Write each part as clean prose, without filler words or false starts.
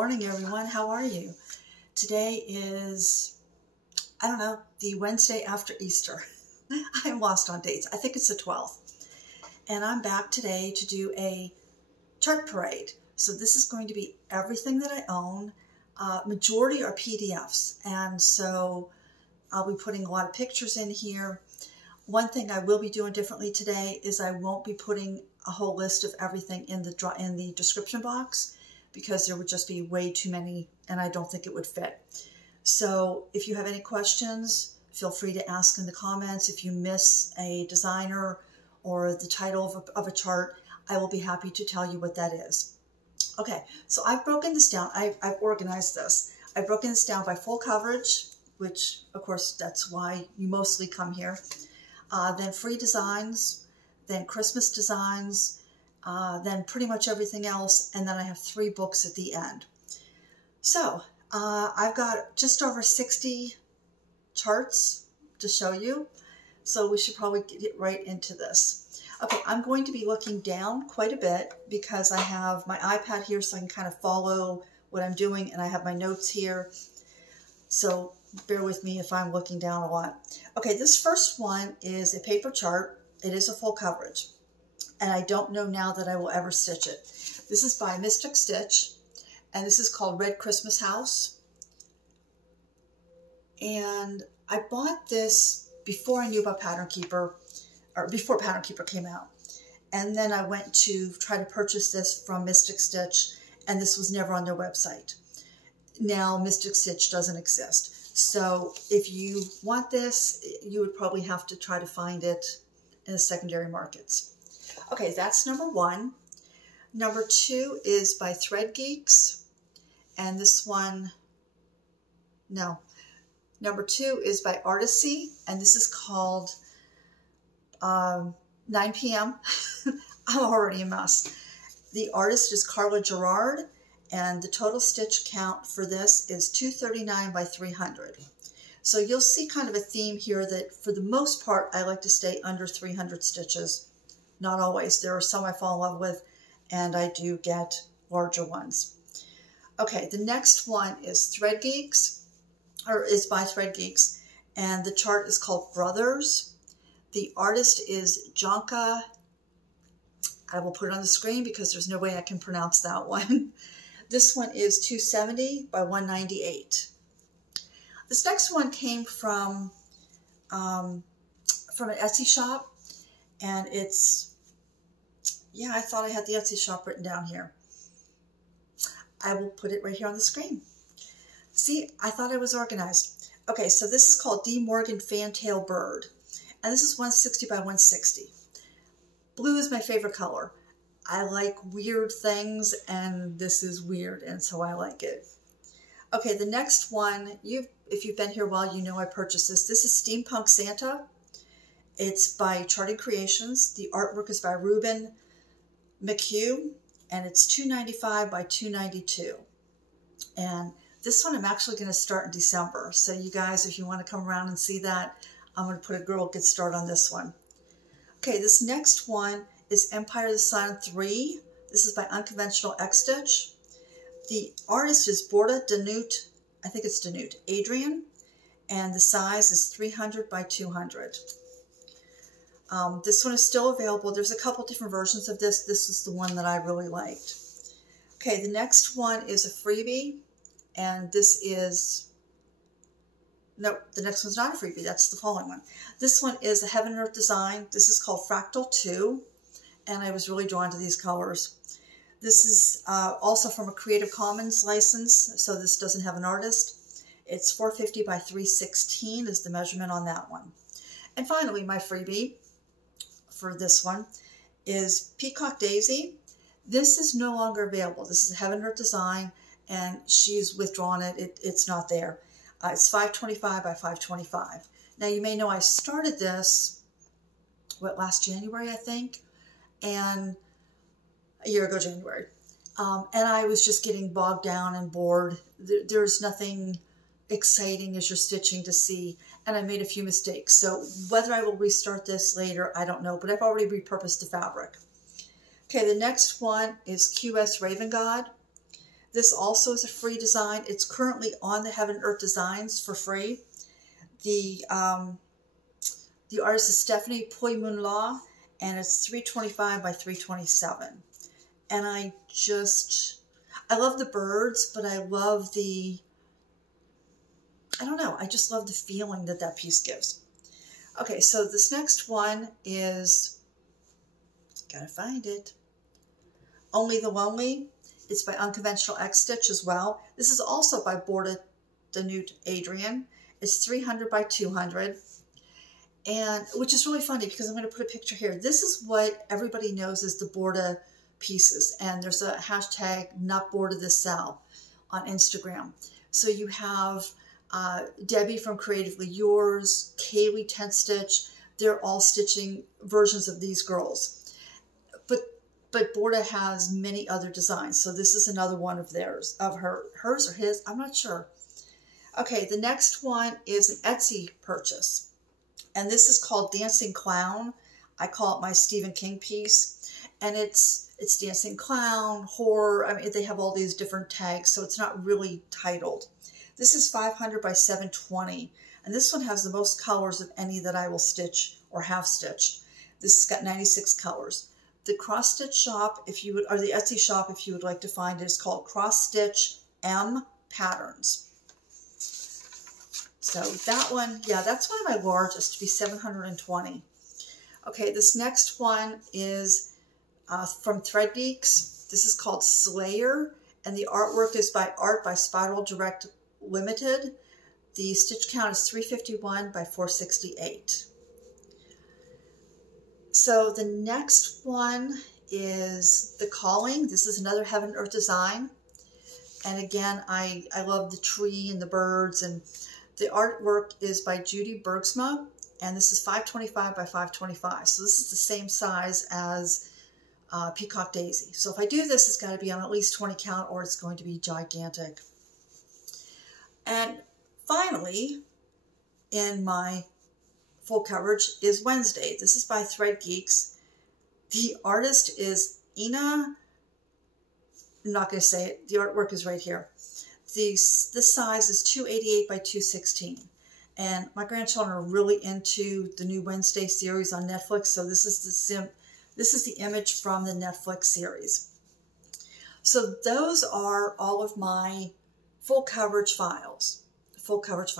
morning, everyone. How are you? Today is, I don't know, the Wednesday after Easter. I'm lost on dates. I think it's the 12th. And I'm back today to do a chart parade. So this is going to be everything that I own. Majority are PDFs. And so I'll be putting a lot of pictures in here. One thing I will be doing differently today is I won't be putting a whole list of everything in the description box, because there would just be way too many and I don't think it would fit. So if you have any questions, feel free to ask in the comments. If you miss a designer or the title of a chart, I will be happy to tell you what that is. Okay, so I've broken this down. I've organized this. I've broken this down by full coverage, which of course that's why you mostly come here. Then free designs, then Christmas designs, then pretty much everything else, and then I have 3 books at the end. So I've got just over 60 charts to show you, so we should probably get right into this. Okay, I'm going to be looking down quite a bit because I have my iPad here so I can kind of follow what I'm doing, and I have my notes here, so bear with me if I'm looking down a lot. Okay, this first one is a paper chart. It is a full coverage, and I don't know now that I will ever stitch it. This is by Mystic Stitch, and this is called Red Christmas House. And I bought this before I knew about Pattern Keeper, or before Pattern Keeper came out. And then I went to try to purchase this from Mystic Stitch, and this was never on their website. Now Mystic Stitch doesn't exist. So if you want this, you would probably have to try to find it in the secondary markets. Okay, that's number 1. Number 2 is by Thread Geeks, and this one, no. Number 2 is by Artisy, and this is called 9 p.m. I'm already a mess. The artist is Carla Gerard, and the total stitch count for this is 239 by 300. So you'll see kind of a theme here that for the most part, I like to stay under 300 stitches. Not always. There are some I fall in love with, and I do get larger ones. Okay, the next one is Thread Geeks, or is by Thread Geeks, and the chart is called Brothers. The artist is Jonka. I will put it on the screen because there's no way I can pronounce that one. This one is 270 by 198. This next one came from an Etsy shop, and it's, yeah, I thought I had the Etsy shop written down here. I will put it right here on the screen. See, I thought I was organized. Okay, so this is called D. Morgan Fantail Bird, and this is 160 by 160. Blue is my favorite color. I like weird things, and this is weird, and so I like it. Okay, the next one, if you've been here a while, you know I purchased this. This is Steampunk Santa. It's by Charting Creations. The artwork is by Ruben McHugh, and it's 295 by 292. And this one I'm actually going to start in December. So you guys, if you want to come around and see that, I'm going to put a girl get started on this one. Okay, this next one is Empire of the Sun 3. This is by Unconventional X Stitch. The artist is Borda Danut, I think it's Danut, Adrian, and the size is 300 by 200. This one is still available. There's a couple different versions of this. This is the one that I really liked. Okay, the next one is a freebie, and this is, no, the next one's not a freebie. That's the following one. This one is a Heaven and Earth design. This is called Fractal 2, and I was really drawn to these colors. This is also from a Creative Commons license, so this doesn't have an artist. It's 450 by 316 is the measurement on that one. And finally, my freebie for this one is Peacock Daisy. This is no longer available. This is a Heaven and Earth design, and she's withdrawn it. It's not there. It's 525 by 525. Now, you may know I started this, last January, I think, and a year ago, January. And I was just getting bogged down and bored. There's nothing exciting as you're stitching to see, and I made a few mistakes. So whether I will restart this later, I don't know, but I've already repurposed the fabric. Okay, the next one is QS Raven God. This also is a free design. It's currently on the Heaven Earth Designs for free. The artist is Stephanie Poy-Moon-La, and it's 325 by 327. And I love the birds, but I love I don't know, I just love the feeling that that piece gives. Okay, so this next one is, gotta find it, Only the Lonely. It's by Unconventional X Stitch as well. This is also by Borda Danute Adrian. It's 300 by 200. And which is really funny because I'm going to put a picture here. This is what everybody knows as the Borda pieces. And there's a hashtag not Borda this Sal on Instagram. So you have Debbie from Creatively Yours, Kayli 10 Stitch. They're all stitching versions of these girls. But Borda has many other designs. So this is another one of theirs, hers or his, I'm not sure. Okay, the next one is an Etsy purchase. And this is called Dancing Clown. I call it my Stephen King piece. And it's Dancing Clown, horror. I mean, they have all these different tags, so it's not really titled. This is 500 by 720. And this one has the most colors of any that I will stitch or have stitched. This has got 96 colors. The cross stitch shop, if you would, or the Etsy shop, if you would like to find it, is called Cross Stitch M Patterns. So that one, yeah, that's one of my largest, to be 720. Okay, this next one is from Thread Geeks. This is called Slayer, and the artwork is by Spiral Direct Limited. The stitch count is 351 by 468. So the next one is The Calling. This is another Heaven Earth design. And again, I love the tree and the birds. And the artwork is by Judy Bergsma. And this is 525 by 525. So this is the same size as Peacock Daisy. So if I do this, it's got to be on at least 20 count or it's going to be gigantic. And finally, in my full coverage is Wednesday. This is by Thread Geeks. The artist is Ina. I'm not going to say it. The artwork is right here. This size is 288 by 216. And my grandchildren are really into the new Wednesday series on Netflix. So this is the image from the Netflix series. So those are all of my full coverage files. Full coverage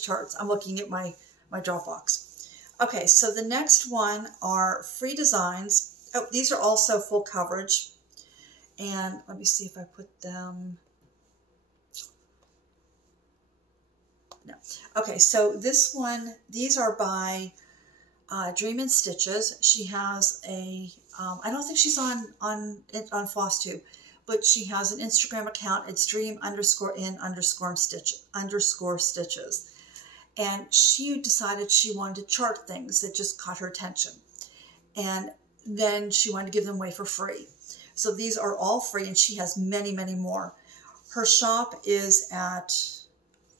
charts. I'm looking at my Dropbox. Okay, so the next one are free designs. Oh, these are also full coverage. And let me see if I put them. No. Okay, so this one, these are by Dream and Stitches. She has a, I don't think she's on Flosstube, but she has an Instagram account. It's dream_in_stitches. And she decided she wanted to chart things that just caught her attention. And then she wanted to give them away for free. So these are all free, and she has many, many more. Her shop is at,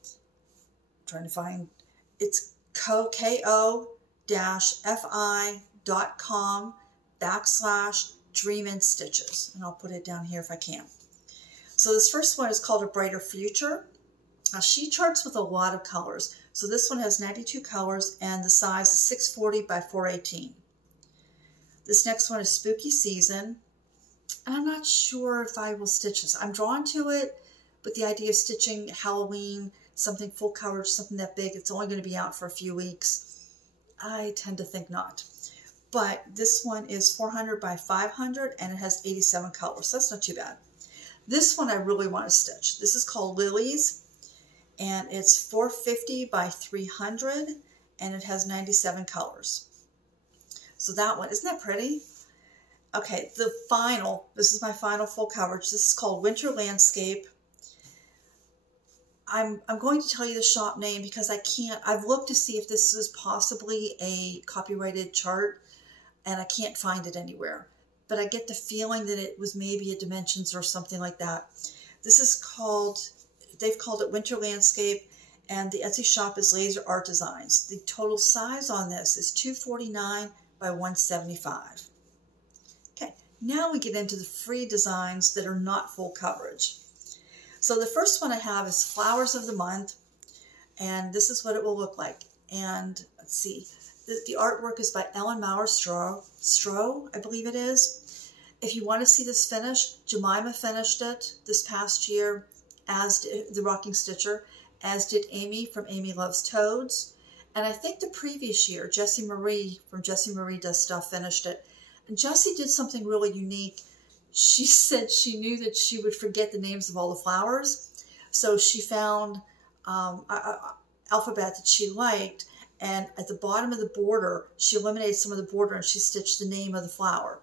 I'm trying to find, it's ko-fi.com/dreaminstitches. And I'll put it down here if I can. So this first one is called A Brighter Future. Now she charts with a lot of colors. So this one has 92 colors and the size is 640 by 418. This next one is Spooky Season. And I'm not sure if I will stitch this. I'm drawn to it, but the idea of stitching Halloween, something full coverage, something that big, it's only going to be out for a few weeks. I tend to think not. But this one is 400 by 500 and it has 87 colors. So that's not too bad. This one I really want to stitch. This is called Lilies. And it's 450 by 300 and it has 97 colors. So that one, isn't that pretty? Okay, this is my final full coverage. This is called Winter Landscape. I'm going to tell you the shop name because I've looked to see if this is possibly a copyrighted chart and I can't find it anywhere. But I get the feeling that it was maybe a Dimensions or something like that. This is called, they've called it Winter Landscape, and the Etsy shop is Laser Art Designs. The total size on this is 249 by 175. Okay, now we get into the free designs that are not full coverage. So the first one I have is Flowers of the Month, and this is what it will look like. And let's see, the artwork is by Ellen Maurer Stroh, I believe it is. If you want to see this finished, Jemima finished it this past year, as did the Rocking Stitcher, as did Amy from Amy Loves Toads. And I think the previous year, Jessie Marie from Jessie Marie Does Stuff finished it. And Jessie did something really unique. She said she knew that she would forget the names of all the flowers. So she found alphabet that she liked, and at the bottom of the border, she eliminated some of the border and she stitched the name of the flower.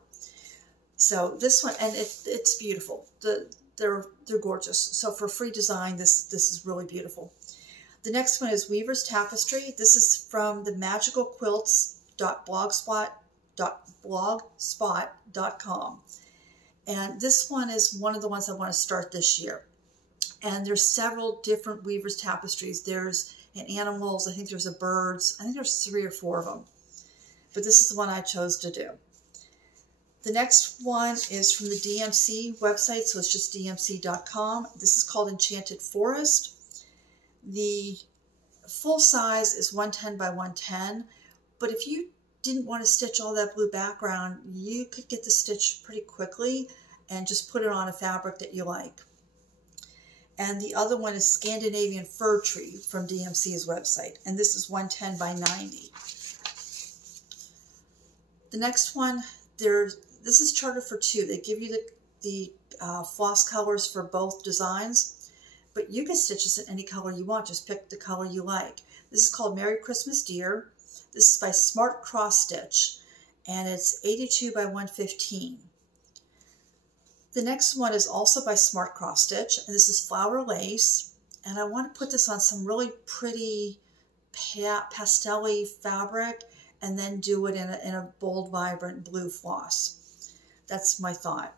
So this one, and it's beautiful. They're gorgeous. So for free design, this is really beautiful. The next one is Weaver's Tapestry. This is from the magicalquilts.blogspot.com. And this one is one of the ones I want to start this year. And there's several different Weaver's Tapestries. There's an animals, I think there's a birds, I think there's 3 or 4 of them. But this is the one I chose to do. The next one is from the DMC website, so it's just dmc.com. This is called Enchanted Forest. The full size is 110 by 110, but if you didn't want to stitch all that blue background, you could get the stitch pretty quickly and just put it on a fabric that you like. And the other one is Scandinavian Fir Tree from DMC's website, and this is 110 by 90. The next one, this is charted for 2. They give you the floss colors for both designs. But you can stitch this in any color you want. Just pick the color you like. This is called Merry Christmas Dear. This is by Smart Cross Stitch, and it's 82 by 115. The next one is also by Smart Cross Stitch, and this is Flower Lace. And I want to put this on some really pretty pastel-y fabric, and then do it in a bold, vibrant blue floss. That's my thought.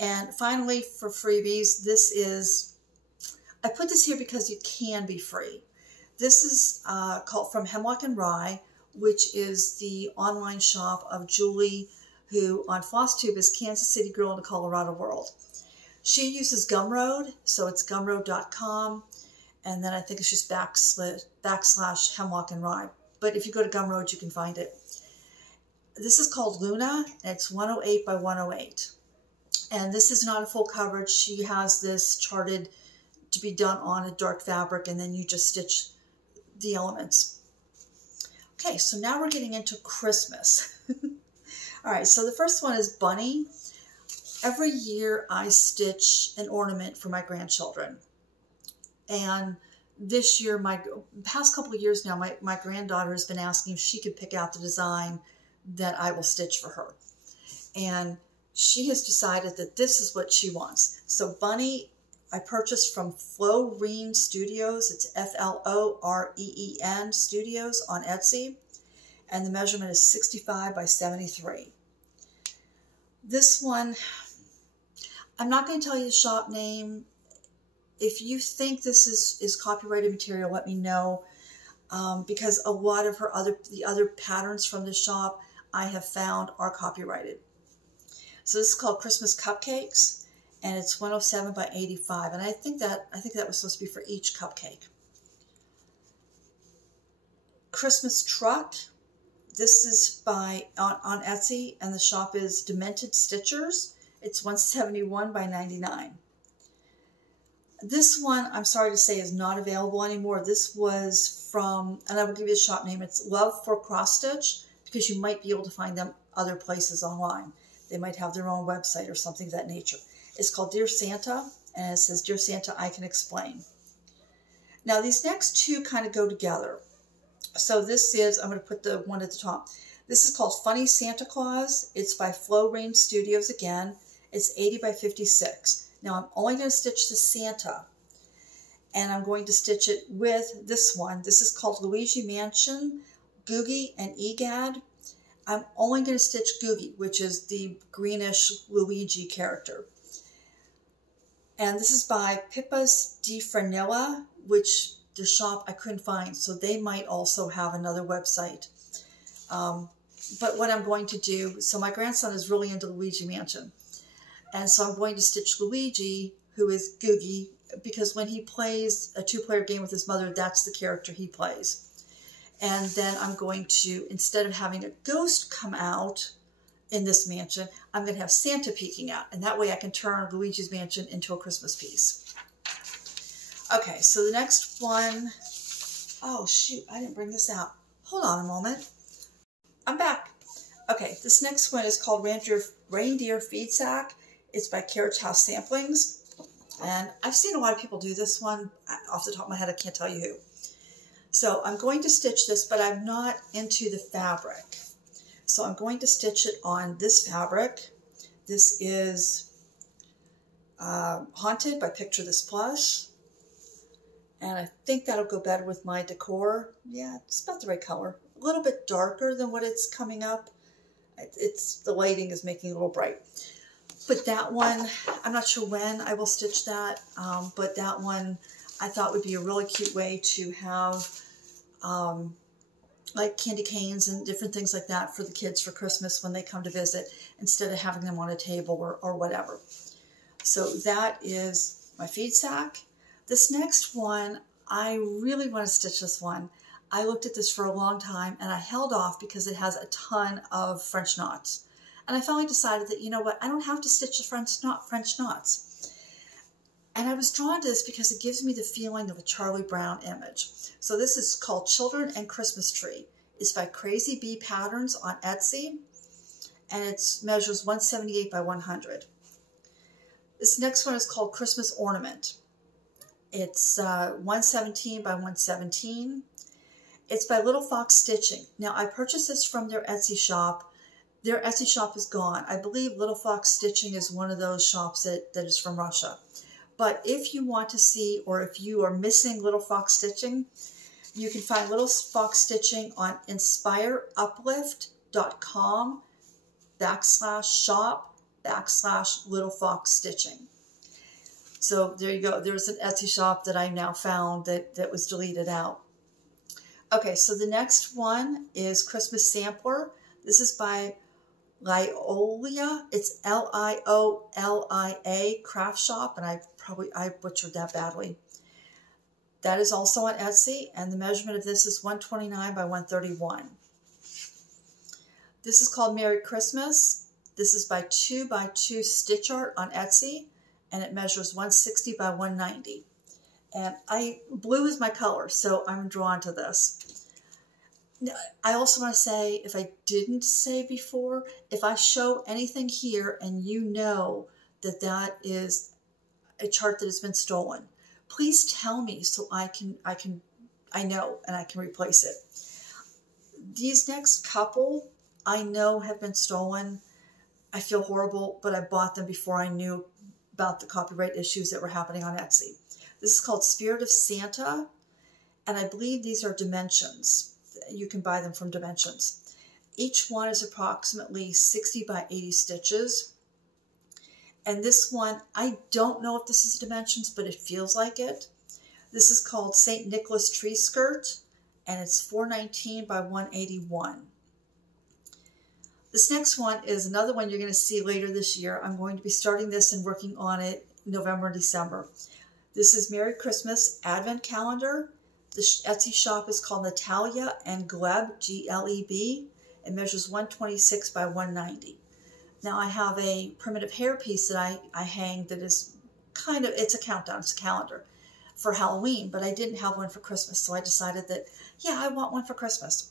And finally, for freebies, this is, I put this here because you can be free. This is called From Hemlock and Rye, which is the online shop of Julie, who on Flosstube is Kansas City Girl in the Colorado World. She uses Gumroad, so it's gumroad.com, and then I think it's just backslash Hemlock and Rye. But if you go to Gumroad, you can find it. This is called Luna, and it's 108 by 108. And this is not a full coverage. She has this charted to be done on a dark fabric, and then you just stitch the elements. Okay, so now we're getting into Christmas. All right, so the first one is Bunny. Every year I stitch an ornament for my grandchildren. And this year, past couple of years now, my granddaughter has been asking if she could pick out the design that I will stitch for her. And she has decided that this is what she wants. So Bunny, I purchased from Floreen Studios. It's Floreen Studios on Etsy. And the measurement is 65 by 73. This one, I'm not going to tell you the shop name. If you think this is copyrighted material, let me know. Because a lot of the other patterns from the shop I have found are copyrighted. So this is called Christmas Cupcakes, and it's 107 by 85. And I think that was supposed to be for each cupcake. Christmas Truck. This is on Etsy, and the shop is Demented Stitchers. It's 171 by 99. This one, I'm sorry to say, is not available anymore. This was from, and I will give you the shop name. It's Love for Cross Stitch, because you might be able to find them other places online. They might have their own website or something of that nature. It's called Dear Santa, and it says, Dear Santa, I Can Explain. Now, these next two kind of go together. So this is, I'm going to put the one at the top. This is called Funny Santa Claus. It's by Floreen Studios again. It's 80 by 56. Now, I'm only going to stitch the Santa, and I'm going to stitch it with this one. This is called Luigi Mansion, Googie, and Egad. I'm only going to stitch Googie, which is the greenish Luigi character. And this is by Pippa's Di Franilla, which the shop I couldn't find, so they might also have another website. But what I'm going to do, so my grandson is really into Luigi Mansion. And so I'm going to stitch Luigi who is Googie, because when he plays a 2-player game with his mother, that's the character he plays. And then I'm going to, instead of having a ghost come out in this mansion, I'm going to have Santa peeking out. And that way I can turn Luigi's Mansion into a Christmas piece. Okay, so the next one, oh shoot, I didn't bring this out. Hold on a moment. I'm back. Okay, this next one is called Reindeer Feed Sack. It's by Carriage House Samplings. And I've seen a lot of people do this one. Off the top of my head, I can't tell you who. So I'm going to stitch this, but I'm not into the fabric. So I'm going to stitch it on this fabric. This is Haunted by Picture This Plush. And I think that'll go better with my decor. Yeah, it's about the right color. A little bit darker than what it's coming up. The lighting is making it a little bright. But that one, I'm not sure when I will stitch that, but that one I thought would be a really cute way to have like candy canes and different things like that for the kids for Christmas when they come to visit, instead of having them on a table or whatever. So that is my feed sack. This next one, I really want to stitch this one. I looked at this for a long time and I held off because it has a ton of French knots. And I finally decided that, you know what, I don't have to stitch the French knots. And I was drawn to this because it gives me the feeling of a Charlie Brown image. So this is called Children and Christmas Tree. It's by Crazy Bee Patterns on Etsy. And it measures 178 by 100. This next one is called Christmas Ornament. It's 117 by 117. It's by Little Fox Stitching. Now, I purchased this from their Etsy shop. Their Etsy shop is gone. I believe Little Fox Stitching is one of those shops that is from Russia. But if you want to see, or if you are missing Little Fox Stitching, you can find Little Fox Stitching on inspireuplift.com/shop/Little Fox Stitching. So there you go. There's an Etsy shop that I now found that was deleted out. Okay, so the next one is Christmas Sampler. This is by Liolia. It's Liolia Craft Shop, and I butchered that badly. That is also on Etsy, and the measurement of this is 129 by 131. This is called Merry Christmas. This is by 2x2 Stitch Art on Etsy, and it measures 160 by 190. And blue is my color, so I'm drawn to this. I also want to say, if I didn't say before, if I show anything here and you know that that is a chart that has been stolen, please tell me so I know and I can replace it. These next couple I know have been stolen. I feel horrible, but I bought them before I knew about the copyright issues that were happening on Etsy. This is called Spirit of Santa, and I believe these are dimensions. You can buy them from Dimensions. Each one is approximately 60 by 80 stitches. And this one, I don't know if this is Dimensions, but it feels like it. This is called St. Nicholas Tree Skirt, and it's 419 by 181. This next one is another one you're going to see later this year. I'm going to be starting this and working on it in November and December. This is Merry Christmas Advent Calendar. The Etsy shop is called Natalia and Gleb, G-L-E-B. It measures 126 by 190. Now I have a primitive hair piece that I hang that is kind of, it's a countdown, it's a calendar for Halloween, but I didn't have one for Christmas, so I decided that, yeah, I want one for Christmas.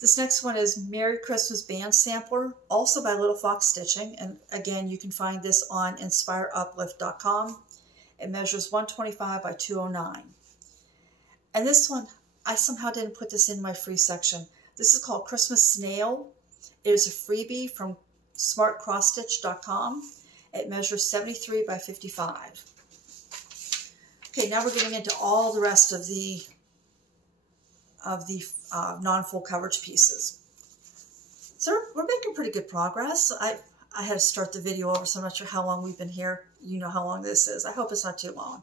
This next one is Merry Christmas Band Sampler, also by Little Fox Stitching, and again, you can find this on inspireuplift.com. It measures 125 by 209. And this one, I somehow didn't put this in my free section. This is called Christmas Snail. It is a freebie from smartcrossstitch.com. It measures 73 by 55. Okay, now we're getting into all the rest of the non-full coverage pieces. So we're making pretty good progress. I had to start the video over, so I'm not sure how long we've been here. You know how long this is. I hope it's not too long.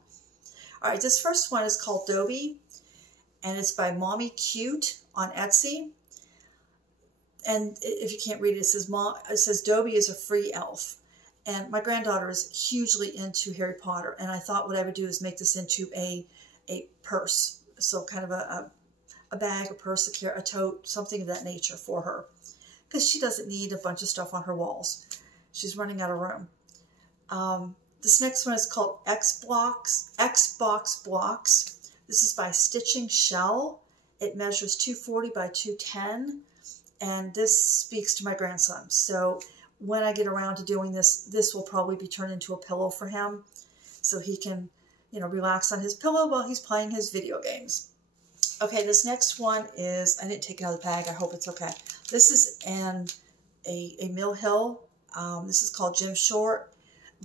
All right, this first one is called Dobie, and it's by Mommy Cute on Etsy. And if you can't read it, it says Dobie is a free elf. And my granddaughter is hugely into Harry Potter, and I thought what I would do is make this into a purse. So kind of a bag, a purse, a tote, something of that nature for her. Because she doesn't need a bunch of stuff on her walls. She's running out of room. This next one is called Xbox Blocks. This is by Stitching Shell. It measures 240 by 210. And this speaks to my grandson. So when I get around to doing this, this will probably be turned into a pillow for him. So he can, you know, relax on his pillow while he's playing his video games. Okay, this next one is, I didn't take it out of the bag. I hope it's okay. This is a Mill Hill. This is called Jim Shore,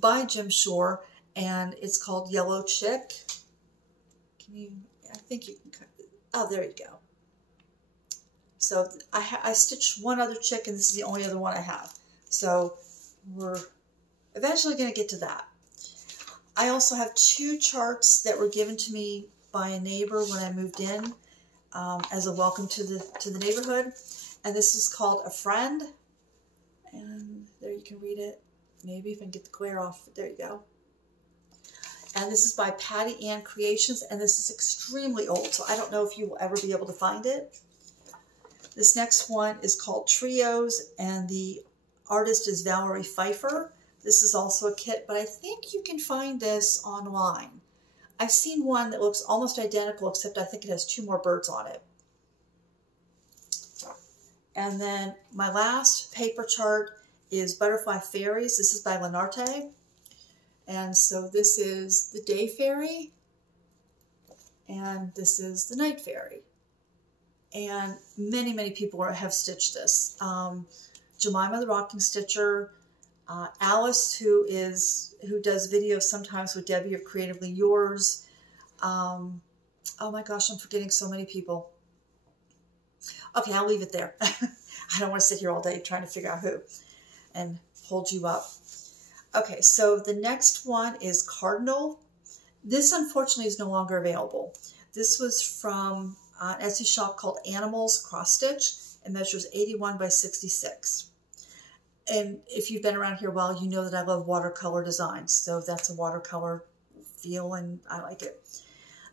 by Jim Shore, and it's called Yellow Chick. Can you, I think you can cut it. Oh, there you go. So I stitched one other chick, and this is the only other one I have. So we're eventually going to get to that. I also have 2 charts that were given to me by a neighbor when I moved in as a welcome to the neighborhood. And this is called A Friend. And there you can read it. Maybe if I can get the glare off. There you go. And this is by Patty Ann Creations. And this is extremely old, so I don't know if you will ever be able to find it. This next one is called Trios, and the artist is Valerie Pfeiffer. This is also a kit, but I think you can find this online. I've seen one that looks almost identical, except I think it has 2 more birds on it. And then my last paper chart is Butterfly Fairies. This is by Lenarte. And so this is the Day Fairy, and this is the Night Fairy. And many, many people have stitched this. Jemima the Rocking Stitcher, Alice, who does videos sometimes with Debbie or Creatively Yours. Oh my gosh, I'm forgetting so many people. Okay, I'll leave it there. I don't want to sit here all day trying to figure out who and hold you up. Okay, so the next one is Cardinal. This unfortunately is no longer available. This was from an Etsy shop called Animals Cross Stitch. It measures 81 by 66. And if you've been around here a while, you know that I love watercolor designs. So that's a watercolor feel, and I like it.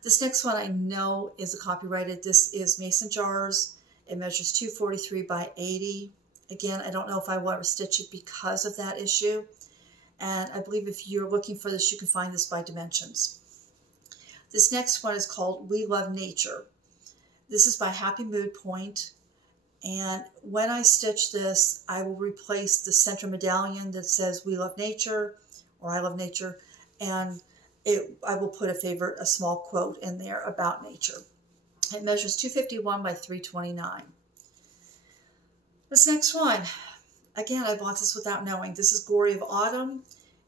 This next one I know is a copyrighted. This is Mason Jars. It measures 243 by 80. Again, I don't know if I will ever stitch it because of that issue. And I believe if you're looking for this, you can find this by dimensions. This next one is called We Love Nature. This is by Happy Mood Point. And when I stitch this, I will replace the center medallion that says We Love Nature or I Love Nature. And I will put a small quote in there about nature. It measures 251 by 329. This next one, again, I bought this without knowing. This is Glory of Autumn.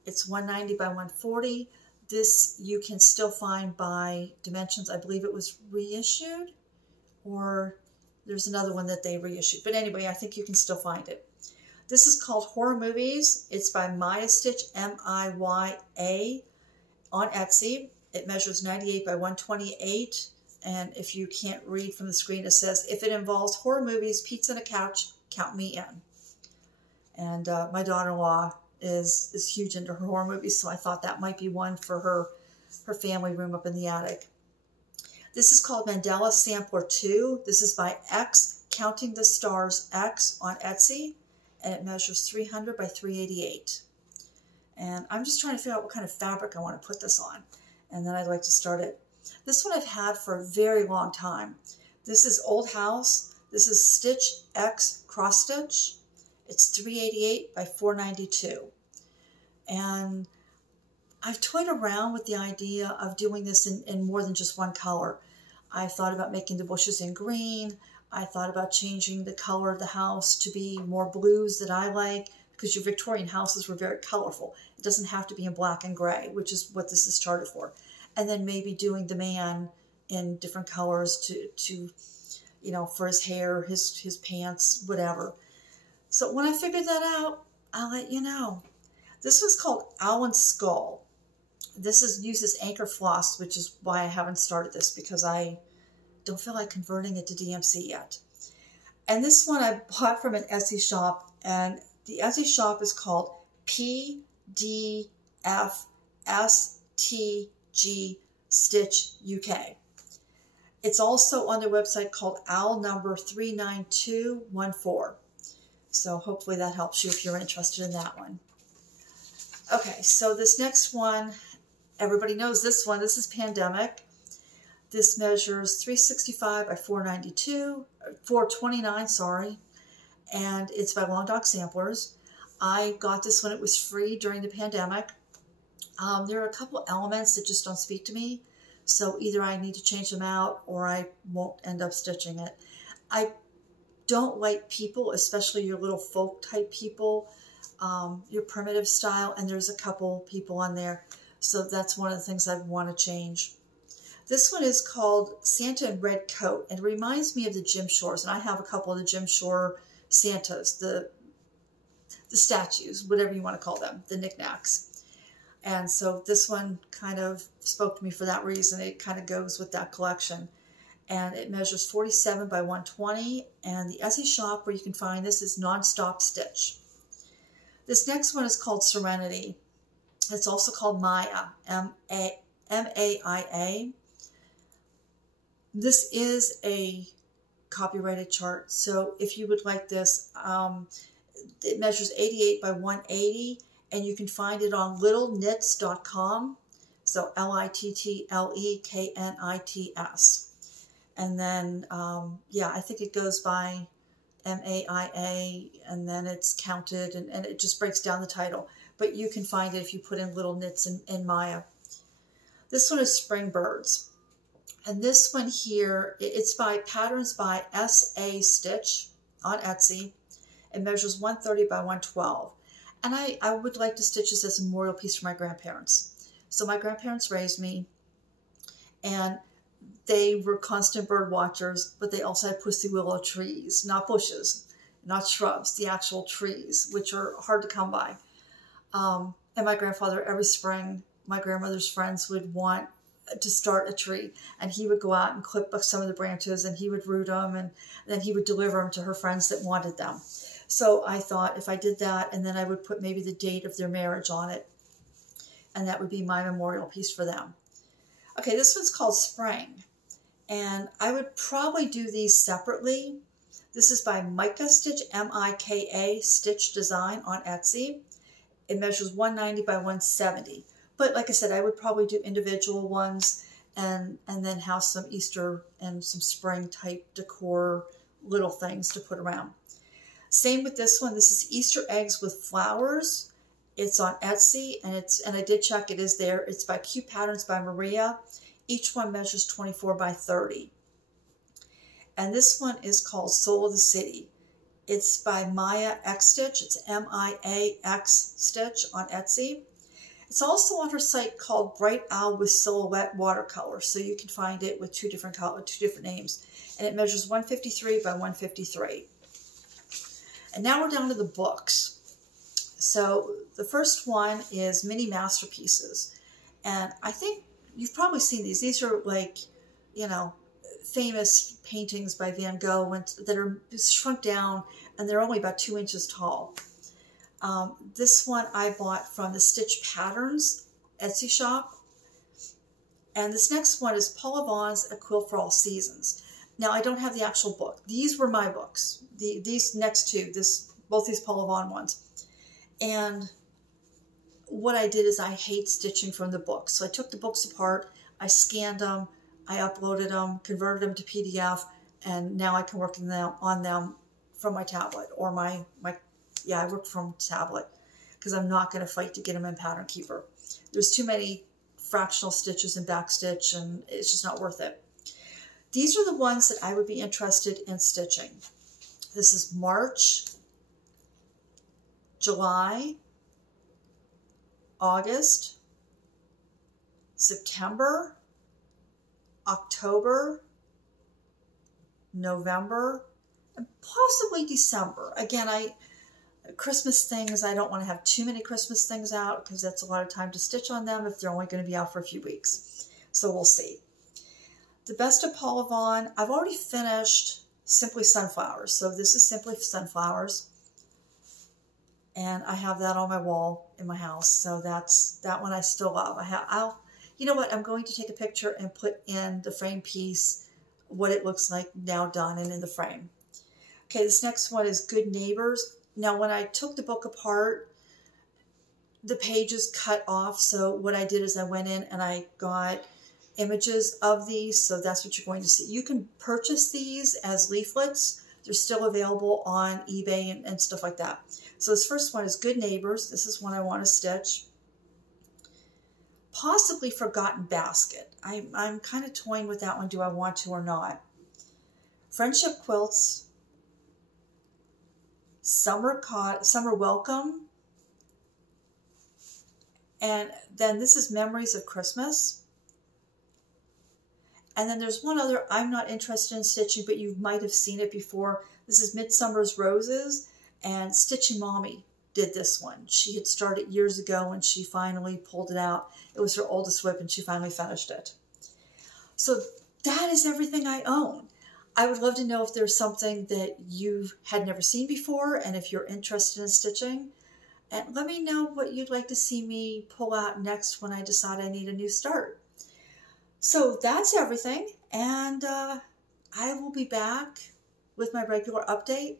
It's 190 by 140. This you can still find by dimensions. I believe it was reissued, or there's another one that they reissued. But anyway, I think you can still find it. This is called Horror Movies. It's by Maya Stitch, M-I-Y-A, on Etsy. It measures 98 by 128. And if you can't read from the screen, it says, if it involves horror movies, pizza, and a couch, count me in. And my daughter-in-law is huge into her horror movies, so I thought that might be one for her family room up in the attic. This is called Mandela Sampler 2. This is by X, Counting the Stars X, on Etsy, and it measures 300 by 388. And I'm just trying to figure out what kind of fabric I want to put this on, and then I'd like to start it. This one I've had for a very long time. This is Old House. This is Stitch X Cross Stitch. It's 388 by 492. And I've toyed around with the idea of doing this in more than just one color. I thought about making the bushes in green. I thought about changing the color of the house to be more blues that I like, because your Victorian houses were very colorful. It doesn't have to be in black and gray, which is what this is charted for. And then maybe doing the man in different colors to you know, for his hair, his pants, whatever. So when I figured that out, I'll let you know. This one's called Owl and Skull. This uses anchor floss, which is why I haven't started this, because I don't feel like converting it to DMC yet. And this one I bought from an Etsy shop, and the Etsy shop is called P Stitch UK. It's also on their website called OWL number 39214. So hopefully that helps you if you're interested in that one. Okay, so this next one, everybody knows this one. This is Pandemic. This measures 365 by 429, sorry. And it's by Long Dog Samplers. I got this when it was free during the pandemic. There are a couple elements that just don't speak to me. So either I need to change them out or I won't end up stitching it. I don't like people, especially your little folk type people, your primitive style, and there's a couple people on there. So that's one of the things I want to change. This one is called Santa in Red Coat, and it reminds me of the Jim Shores, and I have a couple of the Jim Shore Santas, the statues, whatever you want to call them, the knickknacks. And so this one kind of spoke to me for that reason. It kind of goes with that collection. And it measures 47 by 120. And the Etsy shop where you can find this is Nonstop Stitch. This next one is called Serenity. It's also called Maya, M-A-I-A. This is a copyrighted chart. So if you would like this, it measures 88 by 180. And you can find it on littlenits.com. So LITTLEKNITS. And then, yeah, I think it goes by MAIA, and then it's counted, and it just breaks down the title. But you can find it if you put in Little Knits in Maya. This one is Spring Birds. And this one here, it's by Patterns by S.A. Stitch on Etsy. It measures 130 by 112. And I would like to stitch this as a memorial piece for my grandparents. So my grandparents raised me, and they were constant bird watchers, but they also had pussy willow trees, not bushes, not shrubs, the actual trees, which are hard to come by. And my grandfather, every spring, my grandmother's friends would want to start a tree, and he would go out and clip some of the branches, and he would root them, and then he would deliver them to her friends that wanted them. So I thought if I did that, and then I would put maybe the date of their marriage on it, and that would be my memorial piece for them. Okay, this one's called Spring, and I would probably do these separately. This is by Mika Stitch, M-I-K-A Stitch Design on Etsy. It measures 190 by 170. But like I said, I would probably do individual ones and then have some Easter and some spring type decor little things to put around. Same with this one. This is Easter eggs with flowers. It's on Etsy, and I did check, it is there. It's by Cute Patterns by Maria. Each one measures 24 by 30. And this one is called Soul of the City. It's by Maya X Stitch. It's M-I-A-X Stitch on Etsy. It's also on her site called Bright Owl with Silhouette Watercolor. So you can find it with two different names. And it measures 153 by 153. And now we're down to the books. So the first one is Mini Masterpieces. And I think you've probably seen these. These are like, you know, famous paintings by Van Gogh that are shrunk down, and they're only about 2 inches tall. This one I bought from the Stitch Patterns Etsy shop. And this next one is Paula Vaughn's A Quilt for All Seasons. Now, I don't have the actual book. These were my books. These next two, both these Paula Vaughn ones. And what I did is I hate stitching from the books. So I took the books apart, I scanned them, I uploaded them, converted them to PDF, and now I can work on them from my tablet or I work from tablet because I'm not going to fight to get them in Pattern Keeper. There's too many fractional stitches and back stitch, and it's just not worth it. These are the ones that I would be interested in stitching. This is March, July, August, September, October, November, and possibly December. Again, Christmas things, I don't want to have too many Christmas things out because that's a lot of time to stitch on them if they're only going to be out for a few weeks. So we'll see. The Best of Paula Vaughn, I've already finished Simply Sunflowers. So this is Simply Sunflowers. and I have that on my wall in my house. So that one I still love. You know what? I'm going to take a picture and put in the frame piece what it looks like now done and in the frame. Okay, this next one is Good Neighbors. Now, when I took the book apart, the pages cut off. So what I did is I went in and I got images of these. So that's what you're going to see. You can purchase these as leaflets. They're still available on eBay and stuff like that. So this first one is Good Neighbors. This is one I want to stitch. Possibly Forgotten Basket. I'm kind of toying with that one. Do I want to or not? Friendship Quilts. Summer Welcome. And then this is Memories of Christmas. And then there's one other I'm not interested in stitching, but you might have seen it before. This is Midsummer's Roses, and Stitching Mommy did this one. She had started years ago and she finally pulled it out. It was her oldest WIP and she finally finished it. So that is everything I own. I would love to know if there's something that you had never seen before and if you're interested in stitching. And let me know what you'd like to see me pull out next when I decide I need a new start. So that's everything, and I will be back with my regular update.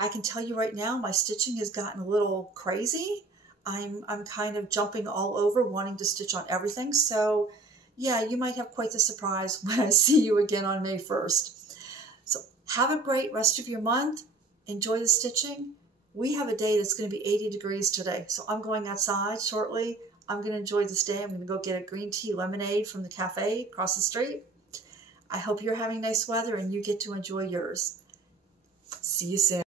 I can tell you right now, my stitching has gotten a little crazy. I'm kind of jumping all over, wanting to stitch on everything. So yeah, you might have quite the surprise when I see you again on May 1st. So have a great rest of your month. Enjoy the stitching. We have a day that's going to be 80 degrees today, so I'm going outside shortly. I'm going to enjoy this day. I'm going to go get a green tea lemonade from the cafe across the street. I hope you're having nice weather and you get to enjoy yours. See you soon.